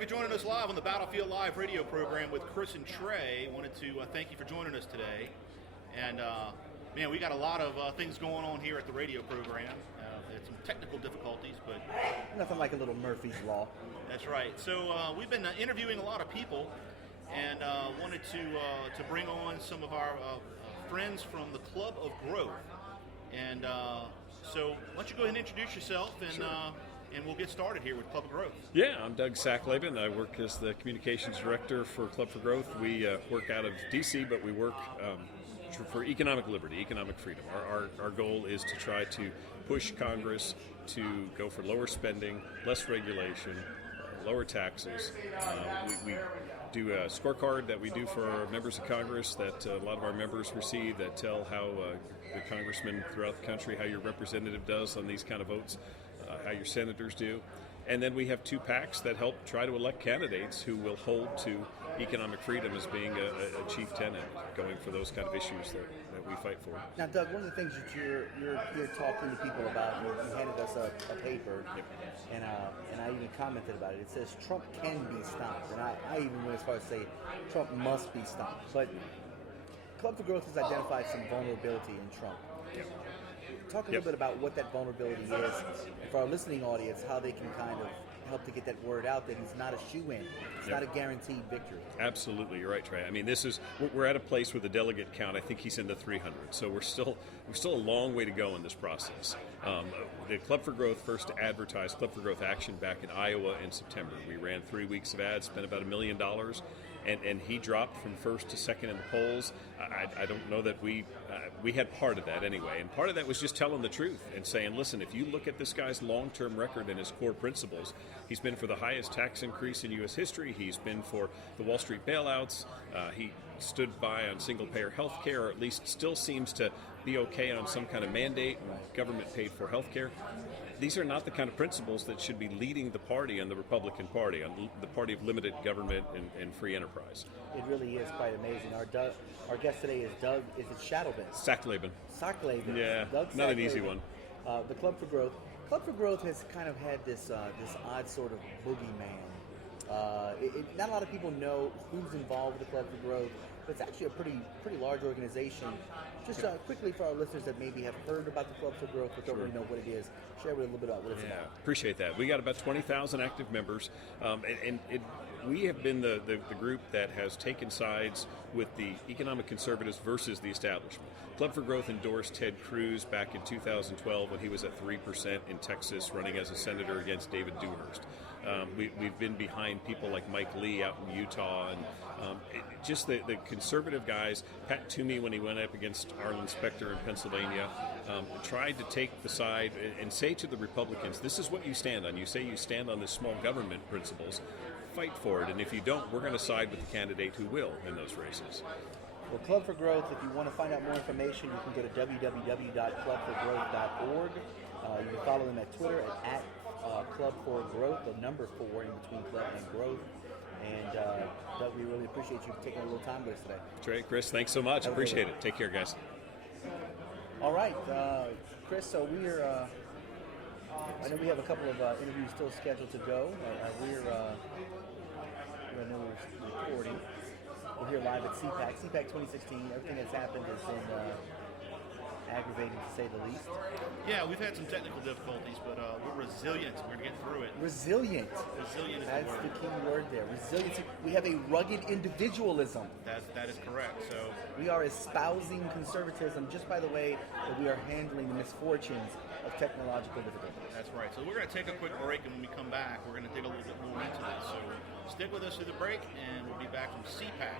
for joining us live on the Battlefield Live radio program with Chris and Trey. Wanted to thank you for joining us today. And, man, we got a lot of things going on here at the radio program. Had some technical difficulties, but... Nothing like a little Murphy's Law. That's right. So we've been interviewing a lot of people and wanted to bring on some of our friends from the Club of Growth. And so why don't you go ahead and introduce yourself and... Sure. And we'll get started here with Club for Growth. Yeah, I'm Doug Sachtleben. I work as the communications director for Club for Growth. We work out of D.C., but we work for economic liberty, economic freedom. Our goal is to try to push Congress to go for lower spending, less regulation, lower taxes. We do a scorecard that we do for our members of Congress that a lot of our members receive that tell how the congressmen throughout the country, how your representative does on these kind of votes, how your senators do. And then we have two PACs that help try to elect candidates who will hold to economic freedom as being a chief tenet, going for those kind of issues that we fight for. Now, Doug, one of the things that you're talking to people about, you handed us a paper, and I even commented about it. It says Trump can be stopped, and I even went as far as to say Trump must be stopped. But Club for Growth has identified some vulnerability in Trump. Talk a little bit about what that vulnerability is, and for our listening audience, how they can kind of help to get that word out that he's not a shoo-in. It's not a guaranteed victory. Absolutely, you're right, Trey. I mean, we're at a place where the delegate count, I think he's in the 300. So we're still a long way to go in this process. The Club for Growth first advertised Club for Growth Action back in Iowa in September. We ran 3 weeks of ads, spent about $1 million, and he dropped from first to second in the polls. I don't know that we had part of that anyway, and part of that was just telling the truth and saying, listen, if you look at this guy's long-term record and his core principles, he's been for the highest tax increase in U.S. history. He's been for the Wall Street bailouts. He stood by on single-payer health care, or at least still seems to be okay on some kind of mandate, government-paid for health care. These are not the kind of principles that should be leading the party and the Republican Party, on the party of limited government and free enterprise. It really is quite amazing. Our guest today is Doug, is it Sachtleben? Sachtleben. Yeah, Doug not an easy one. The Club for Growth. Club for Growth has kind of had this odd sort of boogeyman. Not a lot of people know who's involved with the Club for Growth, but it's actually a pretty large organization. Just quickly for our listeners that maybe have heard about the Club for Growth but don't really know what it is, share a little bit about what it's about. Appreciate that. We got about 20,000 active members, we have been the group that has taken sides with the economic conservatives versus the establishment. Club for Growth endorsed Ted Cruz back in 2012 when he was at 3% in Texas running as a senator against David Dewhurst. We've been behind people like Mike Lee out in Utah, and just the conservative guys. Pat Toomey, when he went up against Arlen Specter in Pennsylvania, tried to take the side and say to the Republicans, this is what you stand on. You say you stand on the small government principles. Fight for it, and if you don't, we're going to side with the candidate who will in those races. Well, Club for Growth, if you want to find out more information, you can go to www.clubforgrowth.org. You can follow them at Twitter at Club for Growth, the number 4 in between Club and Growth. And Doug, we really appreciate you taking a little time with us today. Trey, Chris, thanks so much. Appreciate it. Take care, guys. All right, Chris, so we're... I know we have a couple of interviews still scheduled to go. I know we're recording. We're here live at CPAC 2016. Everything that's happened has been aggravating, to say the least. Yeah, we've had some technical difficulties, but we're resilient. We're going to get through it. Resilient. Resilient is That's the word. the key word there. Resiliency. We have a rugged individualism. That is correct. So we are espousing conservatism just by the way that we are handling the misfortunes of technological difficulties. That's right. So we're going to take a quick break, and when we come back, we're going to dig a little bit more into this. So stick with us through the break, and we'll be back from CPAC